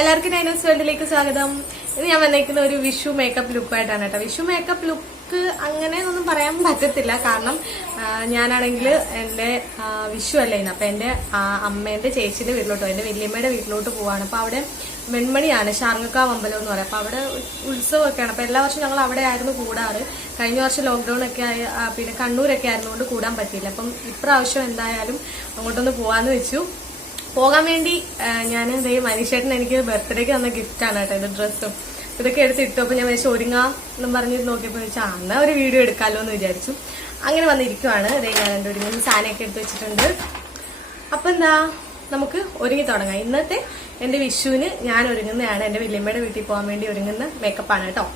എല്ലാവർക്കും നൈനൂസ് വേൾഡിലേക്ക് സ്വാഗതം. ഇത് ഞാൻ വന്നേക്കുന്ന ഒരു വിഷു മേക്കപ്പ് ലുക്കായിട്ടാണ് കേട്ടോ. വിഷു മേക്കപ്പ് ലുക്ക് അങ്ങനെ ഒന്നും പറയാൻ പറ്റത്തില്ല. കാരണം ഞാനാണെങ്കിൽ എന്റെ വിഷു അല്ല ഇന്ന്. അപ്പൊ എന്റെ അമ്മേന്റെ ചേച്ചിന്റെ വീട്ടിലോട്ടോ, എന്റെ വല്യമ്മയുടെ വീട്ടിലോട്ട് പോവാണ്. അപ്പൊ അവിടെ വെൺമണിയാണ്, ശാർങ്ങക്കാവ് അമ്പലം എന്ന് പറയാം. അപ്പൊ അവിടെ ഉത്സവമൊക്കെയാണ്. അപ്പൊ എല്ലാ വർഷവും ഞങ്ങൾ അവിടെ ആയിരുന്നു കൂടാറ്. കഴിഞ്ഞ വർഷം ലോക്ക്ഡൌൺ ഒക്കെ ആയി, പിന്നെ കണ്ണൂരൊക്കെ ആയിരുന്നുകൊണ്ട് കൂടാൻ പറ്റിയില്ല. അപ്പം ഇപ്രാവശ്യം എന്തായാലും അങ്ങോട്ടൊന്ന് പോവാന്ന് വെച്ചു. പോകാൻ വേണ്ടി ഞാൻ മനീഷേട്ടൻ എനിക്ക് ബർത്ത്ഡേക്ക് തന്ന ഗിഫ്റ്റാണ് കേട്ടോ ഇത്. ഡ്രസ്സും ഇതൊക്കെ എടുത്തിട്ടു. അപ്പൊ ഞാൻ വിചാരിച്ചു ഒരുങ്ങാന്നും പറഞ്ഞ് നോക്കിയപ്പോൾ വെച്ചാൽ അന്ന് ഒരു വീഡിയോ എടുക്കാമല്ലോ എന്ന് വിചാരിച്ചു. അങ്ങനെ വന്നിരിക്കുവാണ്. ഞാൻ എൻ്റെ ഒരുങ്ങുന്ന സാധനമൊക്കെ എടുത്ത് വെച്ചിട്ടുണ്ട്. അപ്പൊ എന്താ, നമുക്ക് ഒരുങ്ങി തുടങ്ങാം. ഇന്നത്തെ എന്റെ വിഷുവിന് ഞാൻ ഒരുങ്ങുന്നതാണ്. എന്റെ വല്യമ്മയുടെ വീട്ടിൽ പോകാൻ വേണ്ടി ഒരുങ്ങുന്ന മേക്കപ്പാണ് കേട്ടോ.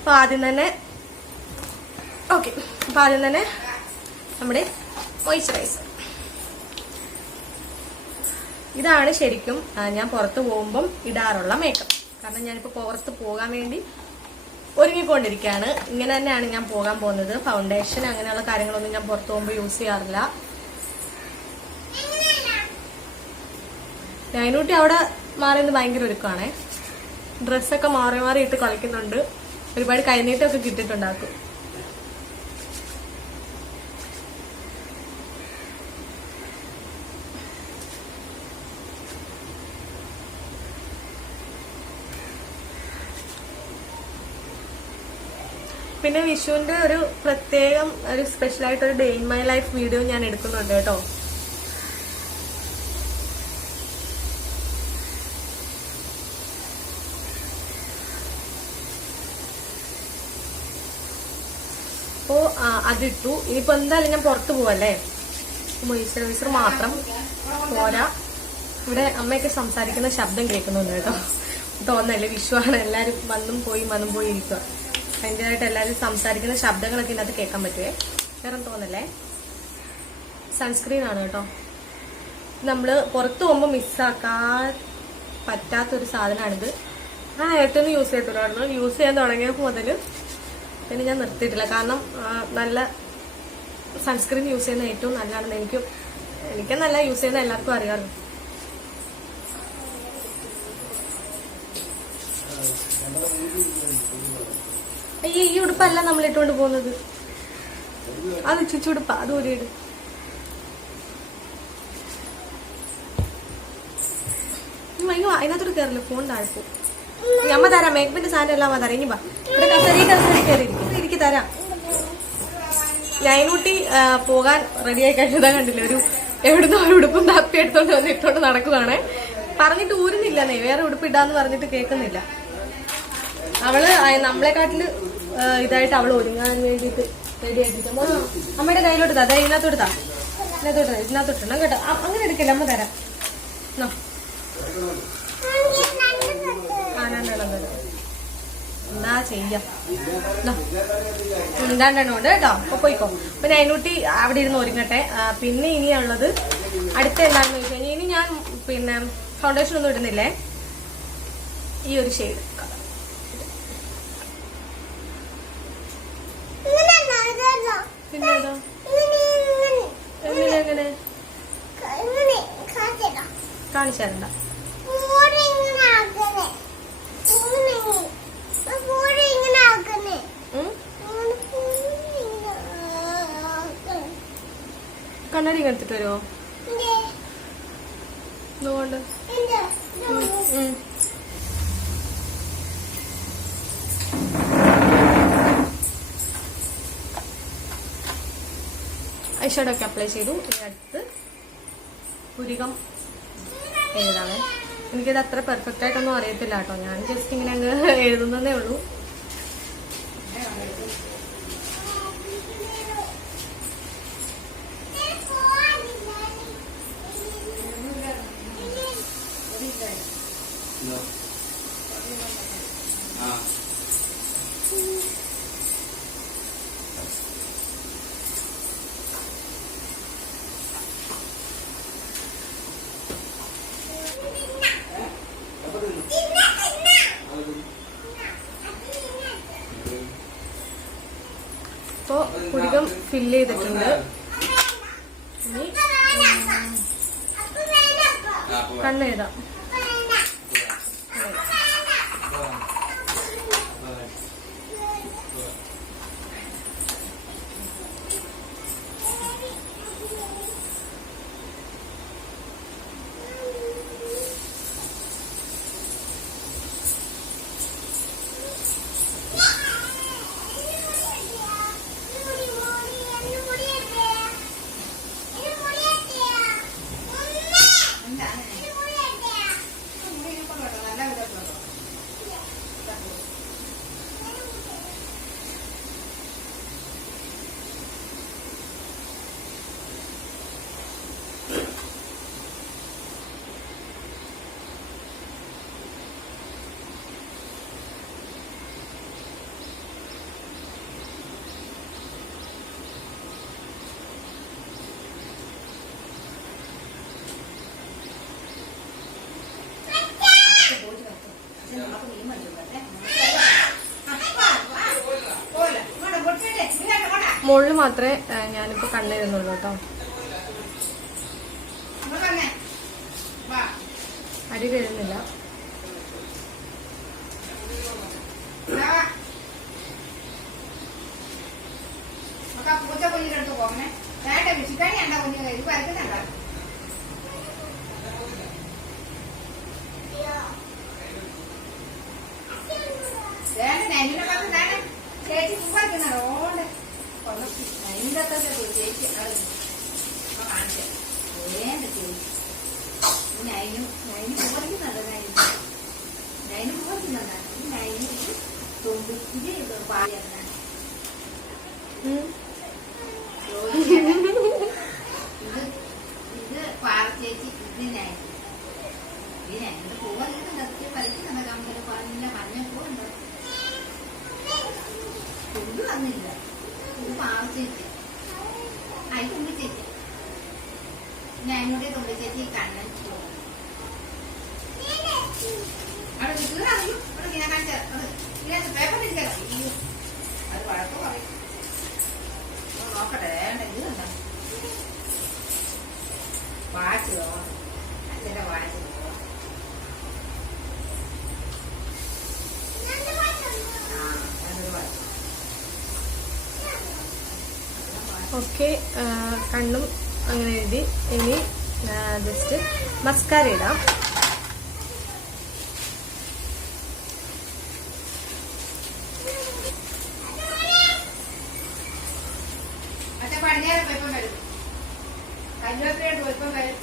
അപ്പൊ ആദ്യം തന്നെ നമ്മുടെ മോയ്സ്ചറൈസർ. ഇതാണ് ശരിക്കും ഞാൻ പുറത്ത് പോകുമ്പം ഇടാറുള്ള മേക്കപ്പ്. കാരണം ഞാനിപ്പോ പുറത്ത് പോകാൻ വേണ്ടി ഒരുങ്ങിക്കൊണ്ടിരിക്കുകയാണ്. ഇങ്ങനെ തന്നെയാണ് ഞാൻ പോകാൻ പോകുന്നത്. ഫൗണ്ടേഷൻ അങ്ങനെയുള്ള കാര്യങ്ങളൊന്നും ഞാൻ പുറത്ത് പോകുമ്പോൾ യൂസ് ചെയ്യാറില്ല. നൈനൂട്ടി അവിടെ മാറിയത് ഭയങ്കര ഒരുക്കമാണേ. ഡ്രസ്സൊക്കെ മാറി മാറി ഇട്ട് കളിക്കുന്നുണ്ട്. ഒരുപാട് കൈനീട്ടമൊക്കെ കിട്ടിയിട്ടുണ്ടാക്കും. പിന്നെ വിഷുവിന്റെ ഒരു പ്രത്യേകം ഒരു സ്പെഷ്യലായിട്ടൊരു day in my life video ഞാൻ എടുക്കുന്നുണ്ട് കേട്ടോ. അപ്പോ അതിട്ടു. ഇനിയിപ്പോ എന്തായാലും ഞാൻ പുറത്തു പോവല്ലേ, മോയ്സ്ചറൈസർ മാത്രം പോരാ. ഇവിടെ അമ്മയൊക്കെ സംസാരിക്കുന്ന ശബ്ദം കേൾക്കുന്നുണ്ട് കേട്ടോ. തോന്നല്ലേ, വിഷുവാണ്, എല്ലാരും വന്നും പോയി ഇരിക്കുക. അതിൻ്റെതായിട്ട് എല്ലാവരും സംസാരിക്കുന്ന ശബ്ദങ്ങളൊക്കെ ഇതിനകത്ത് കേൾക്കാൻ പറ്റുവേ. വേറെ തോന്നല്ലേ. സൺസ്ക്രീൻ ആണ് കേട്ടോ. നമ്മള് പുറത്തു പോകുമ്പോൾ മിസ്സാക്കാൻ പറ്റാത്തൊരു സാധനമാണിത്. ഞാൻ നേരത്തെ ഒന്നും യൂസ് ചെയ്തിട്ടുള്ളൂ. യൂസ് ചെയ്യാൻ തുടങ്ങിയപ്പോൾ മുതൽ പിന്നെ ഞാൻ നിർത്തിയിട്ടില്ല. കാരണം നല്ല സൺസ്ക്രീൻ യൂസ് ചെയ്യുന്ന ഏറ്റവും നല്ലതാണെന്ന് എനിക്ക് നല്ല യൂസ് ചെയ്യുന്ന എല്ലാവർക്കും അറിയാമല്ലോ. അയ്യോ, ഈ ഉടുപ്പല്ല നമ്മൾ ഇട്ടുകൊണ്ട് പോകുന്നത്. അത് ചുച്ചുടുപ്പ, അത് ഒരിട്. അതിനകത്തോട് കയറില്ല, ഫോൺ താഴ്ത്തു. അമ്മ തരാം, മേക്കപ്പിന്റെ സാധനം എല്ലാം അമ്മ തരാം. ഇനി വാ, ഇവിടെ കസേരി കയറി ഇരിക്കും, തരാം. നൈനൂട്ടി പോകാൻ റെഡിയായി കഴിഞ്ഞതാ കണ്ടില്ല. എവിടുന്നോ ഒരു ഉടുപ്പും തപ്പി എടുത്തോണ്ട് വന്ന് ഇട്ടോണ്ട് നടക്കുവാണ്. പറഞ്ഞിട്ട് ഊരുന്നില്ലെന്നേ, വേറെ ഉടുപ്പ് ഇടാന്ന് പറഞ്ഞിട്ട് കേൾക്കുന്നില്ല. അവള് നമ്മളെക്കാട്ടില് ഇതായിട്ട് അവള് ഒരുങ്ങാൻ വേണ്ടിട്ട് റെഡി ആക്കിട്ട് അമ്മയുടെ കയ്യിലോട്ട് താ. ഇതിനകത്തോട്ട് ഇതിനകത്തോട്ടിടണം കേട്ടോ. അങ്ങനെ എടുക്കില്ല, അമ്മ തരാം. എന്താ ചെയ്യാം, രണ്ടെണ്ണം ഉണ്ട് കേട്ടോ. അപ്പൊ പോയിക്കോ. അപ്പൊ നൈനൂട്ടി അവിടെ ഇരുന്ന് ഒരുങ്ങട്ടെ. പിന്നെ ഇനിയുള്ളത് അടുത്ത എന്താണെന്ന് വെച്ച് കഴിഞ്ഞാൽ, ഇനി ഞാൻ പിന്നെ ഫൗണ്ടേഷൻ ഒന്നും ഇടുന്നില്ലേ. ഈ ഒരു ഷെയ്ഡ് പിന്നെ എങ്ങനെ കാണിച്ചു തരണ്ട. കണ്ണാടി എടുത്തിട്ട് വരുമോ? എന്തുകൊണ്ട്? ഐഷാഡോ ഒക്കെ അപ്ലൈ ചെയ്തു. ഇതിനടുത്ത് പുരികം എഴുതാണ്. എനിക്കത് അത്ര പെർഫെക്റ്റ് ആയിട്ടൊന്നും അറിയത്തില്ല കേട്ടോ. ഞാൻ ജസ്റ്റ് ഇങ്ങനെ അങ്ങ് എഴുതുന്നതേ ഉള്ളൂ. അപ്പോൾ പുരികം ഫില്ല് ചെയ്തിട്ടുണ്ട്. ഇനി കണ്ണെഴുതാം. മുകളിൽ മാത്രമേ ഞാനിപ്പോ കണ്ണെഴുതുന്നുള്ളൂ കേട്ടോ. അടിയിൽ എഴുതുന്നില്ല. പൂച്ച കുഞ്ഞിലെടുത്ത് പോകണേ. വേണ്ട വിഷിക്കണി ഉണ്ടോ കുഞ്ഞു ഇത് പരക്കുന്നുണ്ടോ? വേണ്ട നൈനിനെ പത്ത് വേണ്ട ചേച്ചി പൂപ്പറക്കുന്നുണ്ടോ? ഓണ്ട് നൈനിന്റെ ചേച്ചി കാണിച്ചു വേണ്ട ചേച്ചി നൈനും പൂപ്പറിക്കുന്നുണ്ടോ? നൈനും പൂപ്പറിക്കുന്നുണ്ടോ? നൈന് തൊമ്പി ഇത് പാടിയാണ് ഇത് പാർച്ചേച്ചി ഇതിനായി ഇതിനെ പോവാതിരുന്ന് സത്യം കളിക്കുന്നുണ്ട്. കമ്പനി പറഞ്ഞ മഞ്ഞ പോവുണ്ടോ? കൊണ്ട് വന്നില്ല. ഇത് പാർച്ചേച്ചി ആയി തുമ്പിച്ചേച്ചി. ഞാൻ എന്നോട് തുമ്പിച്ചേച്ചി കണ്ണൻ പോകും. അവിടെ നിൽക്കുന്നറിയും അവിടെ ഞാൻ കാണിച്ചത് അത് ഇതിനകത്ത് പേപ്പർ ഇരിക്കണം. അത് വഴക്ക് പറയും. നോക്കട്ടെ വേണ്ട ഇത് കണ്ടോ വാച്ച് അച്ഛന്റെ വാച്ച് ഓക്കെ. കണ്ണും അങ്ങനെ എഴുതി. ഇനി ജസ്റ്റ് മസ്കാര ഇടാം. പടിഞ്ഞാറ് പോയപ്പം വരും. കല്യാണത്തിനായിട്ട് പോയപ്പം കളയും.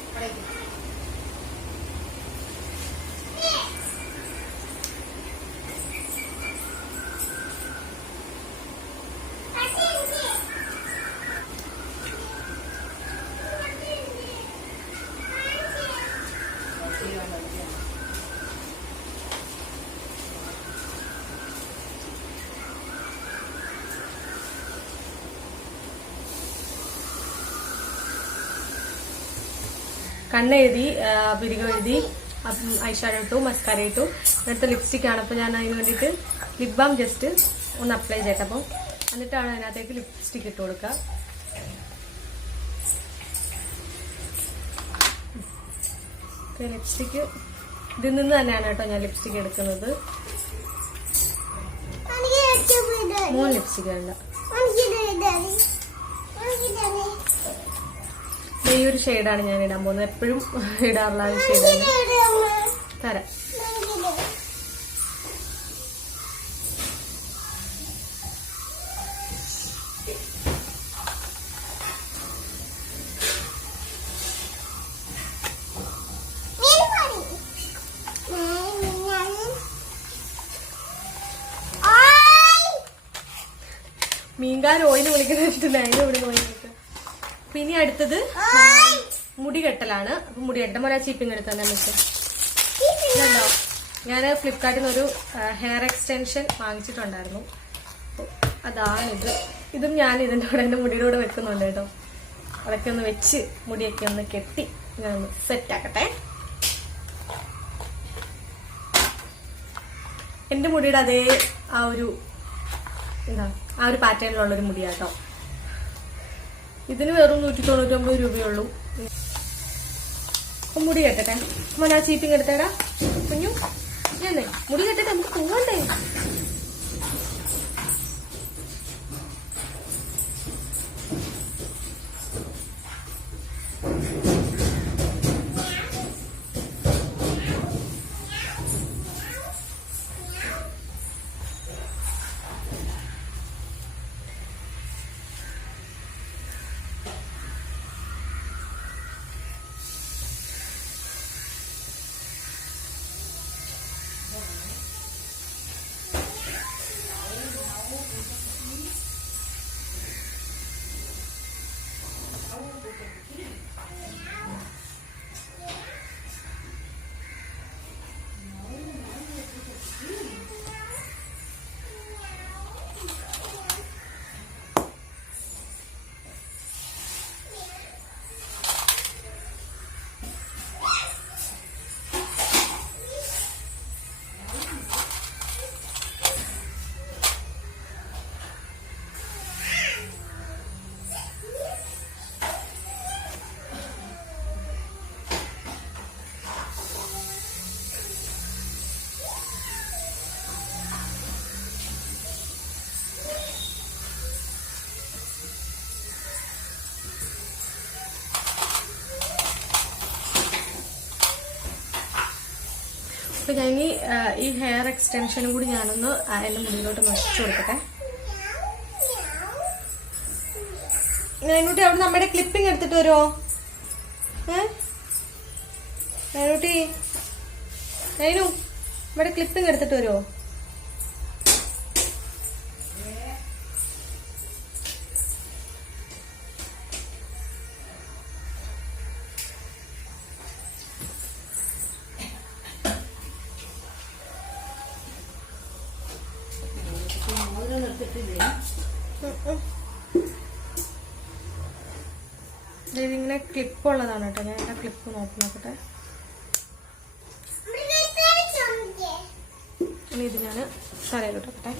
കണ്ണെഴുതി, പിരികം എഴുതി, ഐഷാഡോ ഇട്ടു, മസ്കാര ഇട്ടു. അടുത്ത ലിപ്സ്റ്റിക് ആണ്. അപ്പോൾ ഞാൻ അതിന് വേണ്ടിയിട്ട് ലിപ് ബാം ജസ്റ്റ് ഒന്ന് അപ്ലൈ ചെയ്യട്ടെ. അപ്പം എന്നിട്ടാണ് അതിനകത്തേക്ക് ലിപ്സ്റ്റിക് ഇട്ട് കൊടുക്കുക. ലിപ്സ്റ്റിക്ക് ഇതിൽ നിന്ന് തന്നെയാണ് കേട്ടോ ഞാൻ ലിപ്സ്റ്റിക് എടുക്കുന്നത്. 3 ലിപ്സ്റ്റിക് വേണ്ട. ഈ ഒരു ഷെയ്ഡാണ് ഞാൻ ഇടാൻ പോകുന്നത്. എപ്പോഴും ഇടാറുള്ള ഒരു ഷെയ്ഡാണ്. തരാം. മീൻകാർ ഓയിന് വിളിക്കുന്ന അതിന് ഇവിടെ പോയി. പിന്നെ അടുത്തത് മുടി കെട്ടലാണ്. അപ്പൊ മുടി കെട്ട പോലെ ചീപ്പിങ് എടുത്താൽ മിസ് ഇതുണ്ടോ. ഞാൻ ഫ്ലിപ്കാർട്ടിൽ നിന്നൊരു ഹെയർ എക്സ്റ്റൻഷൻ വാങ്ങിച്ചിട്ടുണ്ടായിരുന്നു. അതാണിത്. ഇതും ഞാൻ ഇതിൻ്റെ കൂടെ എൻ്റെ മുടിയുടെ കൂടെ വെക്കുന്നുണ്ട് കേട്ടോ. അതൊക്കെ ഒന്ന് വെച്ച് മുടിയൊക്കെ ഒന്ന് കെട്ടി ഞാനൊന്ന് സെറ്റാക്കട്ടെ. എൻ്റെ മുടിയുടെ അതേ ആ ഒരു ഇതാ ആ ഒരു പാറ്റേണിലുള്ള ഒരു മുടിയാട്ടോ. ഇതിന് വെറും 199 രൂപയുള്ളൂ. മുടി കെട്ടട്ടെ മോനെ, ആ ചീപ്പിങ് എടുത്തേടാ കുഞ്ഞു. ഞാൻ മുടി കെട്ടട്ടെ, നമുക്ക് പോവണ്ടേ. അപ്പൊ ഞാൻ ഈ ഹെയർ എക്സ്റ്റൻഷനും കൂടി ഞാനൊന്ന് എന്റെ മുടിയിലോട്ട് വെച്ചു കൊടുക്കട്ടെ. നൈനൂട്ടി അവിടെ നമ്മുടെ ക്ലിപ്പിംഗ് എടുത്തിട്ട് വരുമോ? നൈനൂട്ടി, നൈനു ഇവിടെ ക്ലിപ്പിംഗ് എടുത്തിട്ട് വരുമോ? ഇതിങ്ങനെ ക്ലിപ്പ് ഉള്ളതാണ് കേട്ടോ. ഞാൻ എന്റെ ക്ലിപ്പ് നോക്കട്ടെ. ഇത് ഞാൻ തലയിലോട്ട് വെക്കട്ടെ.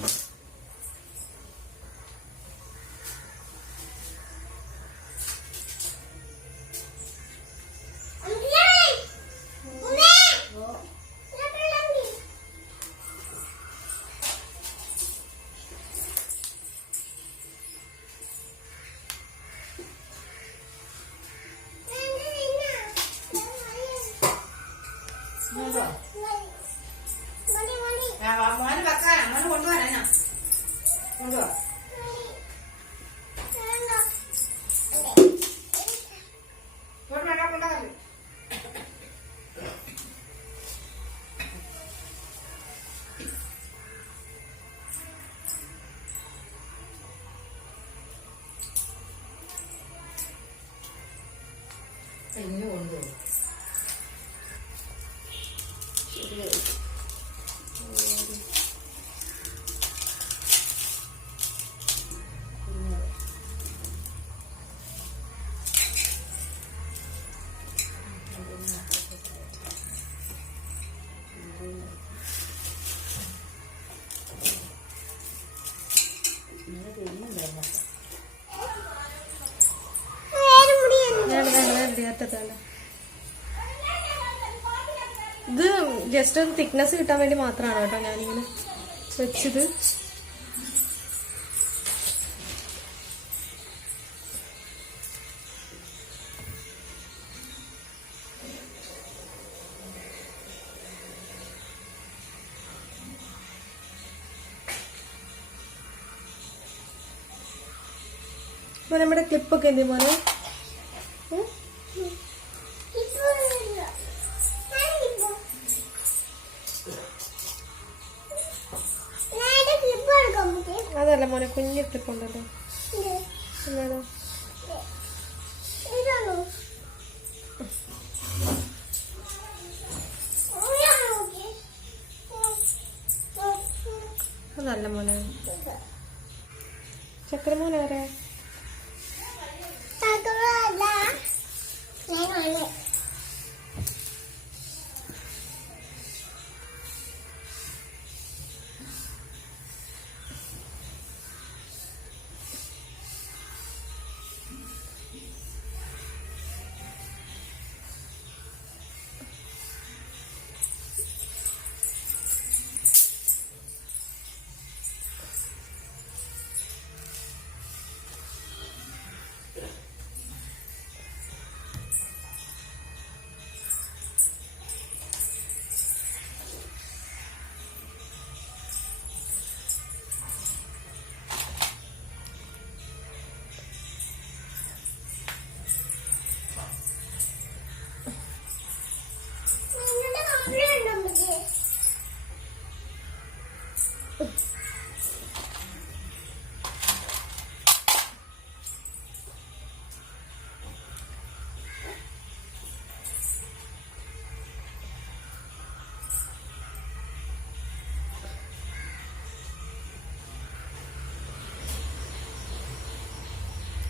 ഇത് ജസ്റ്റ് ഒരു തിക്നെസ് കിട്ടാൻ വേണ്ടി മാത്രമാണ് കേട്ടോ ഞാനിങ്ങനെ വെച്ചത്. നമ്മുടെ ക്ലിപ്പൊക്കെ എന്ത് പോലെ അതല്ല മോനെ, കുഞ്ഞു ക്ലിപ്പ് ഉണ്ടല്ലോ. അതല്ല മോനെ, ചക്കര മോനെ ആരാ?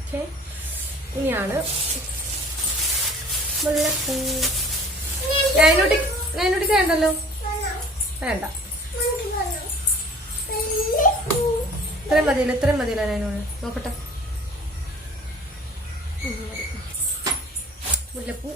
ഓക്കെ, ഇനിയാണ് മുല്ലപ്പൂ. നൈനൂട്ടിക്ക് വേണ്ടല്ലോ, വേണ്ട. ഇത്രയും മതിയല്ലോ നൈനോട്. നോക്കട്ടെ, മുല്ലപ്പൂ.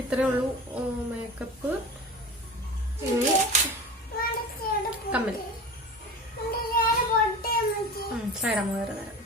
ഇത്രേ ഉള്ളൂ മേക്കപ്പ്. കമ്മൽ സൈഡമ്മ വേറെ തരാം.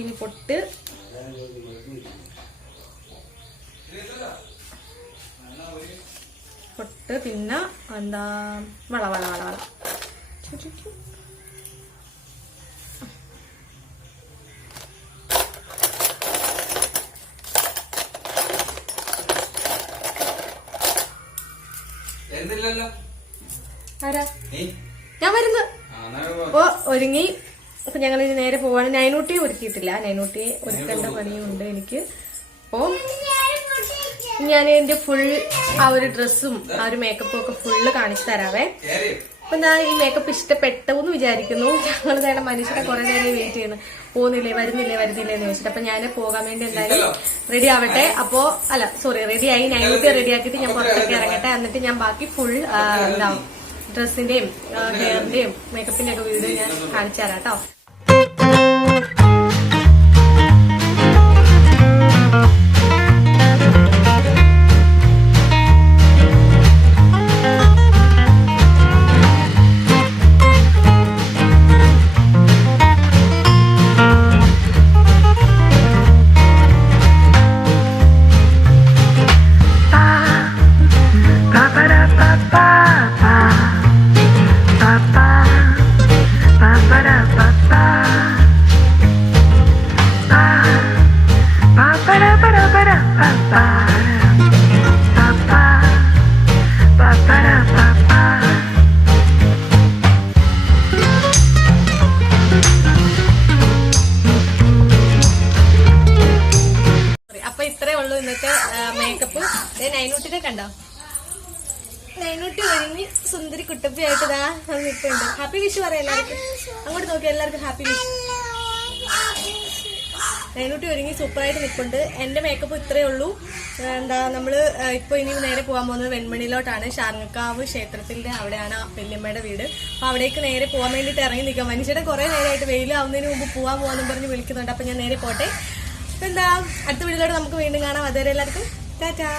ഇനി പൊട്ട്, പിന്നെ എന്താ വള വള വള വള ആരാ? ഞാൻ വരുന്നു. അപ്പൊ ഒരുങ്ങി. അപ്പൊ ഞങ്ങൾ ഇനി നേരെ പോവാണ്. നൈനൂട്ടിയെ ഒരുക്കിയിട്ടില്ല, നൈനൂട്ടിയെ ഒരുക്കേണ്ട പണിയുണ്ട് എനിക്ക്. അപ്പൊ ഞാൻ എന്റെ ഫുൾ ആ ഒരു ഡ്രസ്സും ആ ഒരു മേക്കപ്പും ഒക്കെ ഫുള്ള് കാണിച്ചു തരാവേ. അപ്പൊ എന്താ ഈ മേക്കപ്പ് ഇഷ്ടപ്പെട്ടു എന്ന് വിചാരിക്കുന്നു. ഞങ്ങൾ നേരം മനുഷ്യരെ കുറെ നേരം വെയിറ്റ് ചെയ്യുന്നു, പോകുന്നില്ലേ വരുന്നില്ലേ എന്ന് ചോദിച്ചിട്ട്. അപ്പൊ ഞാൻ പോകാൻ വേണ്ടി എന്തായാലും റെഡി ആവട്ടെ. അപ്പോ റെഡിയായി. നൈനൂട്ടിയെ റെഡിയാക്കിയിട്ട് ഞാൻ പുറത്തേക്ക് ഇറങ്ങട്ടെ. എന്നിട്ട് ഞാൻ ബാക്കി ഫുൾ എന്താ ഡ്രസ്സിന്റെയും ഹെയറിന്റെയും മേക്കപ്പിന്റെ ഒക്കെ വീഡിയോ ഞാൻ കാണിച്ചു തരാം കേട്ടോ. മേക്കപ്പ്. നൈനൂട്ടിനെ കണ്ടോ? നൈനൂട്ടി ഒരുങ്ങി സുന്ദരി കുട്ടപ്പിയായിട്ട് ഇതാ നിൽക്കുന്നുണ്ട്. ഹാപ്പി വിഷു പറയാം എല്ലാവർക്കും. അങ്ങോട്ട് നോക്കി എല്ലാവർക്കും ഹാപ്പി വിഷു. നൈനൂട്ടി ഒരുങ്ങി സൂപ്പറായിട്ട് നിൽക്കുന്നുണ്ട്. എന്റെ മേക്കപ്പ് ഇത്രയേ ഉള്ളൂ. എന്താ നമ്മള് ഇപ്പൊ ഇനി നേരെ പോകാൻ പോകുന്നത് വെൺമണിയിലോട്ടാണ്. ഷാർങ്ങക്കാവ് ക്ഷേത്രത്തിന്റെ അവിടെയാണ് വല്യമ്മയുടെ വീട്. അപ്പൊ അവിടേക്ക് നേരെ പോകാൻ വേണ്ടിയിട്ട് ഇറങ്ങി നിൽക്കാം. മനുഷ്യരുടെ കുറെ നേരമായിട്ട് വെയിലാവുന്നതിന് മുമ്പ് പോവാന്ന് പറഞ്ഞ് വിളിക്കുന്നുണ്ട്. അപ്പൊ ഞാൻ നേരെ പോട്ടെ. അപ്പൊ എന്താ, അടുത്ത വീഡിയോയിലൂടെ നമുക്ക് വീണ്ടും കാണാം. അതുവരെ എല്ലാവർക്കും ടാറ്റാ.